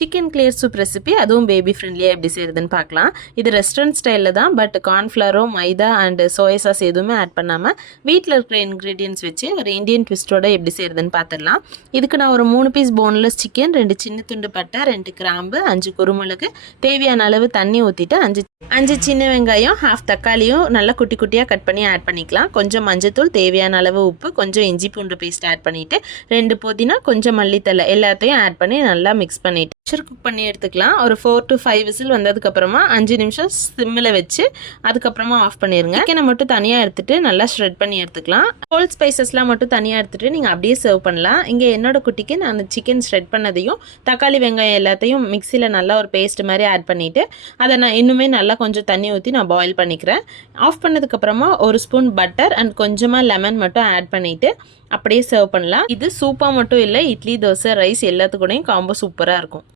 Chicken clear soup recipe அதுவும் baby ஃப்ரெண்ட்லியாக எப்படி செய்கிறதுன்னு பார்க்கலாம். இது ரெஸ்டாரண்ட் ஸ்டைலில் தான், பட் கார்ன்ஃப்ளவரோ மைதா அண்ட் சோயா சாஸ் எதுவுமே ஆட் பண்ணாமல் வீட்டில் இருக்கிற இன்க்ரீடியன்ஸ் வச்சு ஒரு இந்தியன் ட்விஸ்ட்டோட எப்படி செய்கிறதுன்னு பார்த்துடலாம். இதுக்கு நான் ஒரு 3 பீஸ் போன்லெஸ் சிக்கன், 2 சின்ன துண்டு பட்டை, 2 கிராம்பு, 5 குருமிளகு, தேவையான அளவு தண்ணி ஊற்றிட்டு 5 சின்ன வெங்காயம், 1/2 தக்காளியும் நல்லா குட்டி குட்டியாக கட் பண்ணி ஆட் பண்ணிக்கலாம். கொஞ்சம் மஞ்சத்தூள், தேவையான அளவு உப்பு, கொஞ்சம் இஞ்சி பூண்டு பேஸ்ட் ஆட் பண்ணிவிட்டு 2 புதினா, கொஞ்சம் மல்லித்தலை எல்லாத்தையும் ஆட் பண்ணி நல்லா மிக்ஸ் பண்ணிவிட்டு குக் பண்ணி எடுத்துக்கலாம். ஒரு 4 to 5 விசில் வந்ததுக்கப்புறமா 5 நிமிஷம் சிம்மில் வச்சு அதுக்கப்புறமா ஆஃப் பண்ணிடுங்க. சிக்கனை மட்டும் தனியாக எடுத்துகிட்டு நல்லா ஷ்ரெட் பண்ணி எடுத்துக்கலாம். ஹோல் ஸ்பைசஸ்லாம் மட்டும் தனியாக எடுத்துகிட்டு நீங்கள் அப்படியே சர்வ் பண்ணலாம். இங்கே என்னோட குட்டிக்கு நான் சிக்கன் ஷ்ரெட் பண்ணதையும் தக்காளி வெங்காயம் எல்லாத்தையும் மிக்சியில் நல்லா ஒரு பேஸ்ட் மாதிரி ஆட் பண்ணிவிட்டு அதை நான் இன்னுமே நல்லா கொஞ்சம் தண்ணி ஊற்றி நான் பாயில் பண்ணிக்கிறேன். ஆஃப் பண்ணதுக்கப்புறமா 1 ஸ்பூன் பட்டர் அண்ட் கொஞ்சமாக லெமன் மட்டும் ஆட் பண்ணிவிட்டு அப்படியே சர்வ் பண்ணலாம். இது சூப்பாக மட்டும் இல்லை, இட்லி, தோசை, ரைஸ் எல்லாத்துக்கூடையும் காம்போ சூப்பராக இருக்கும்.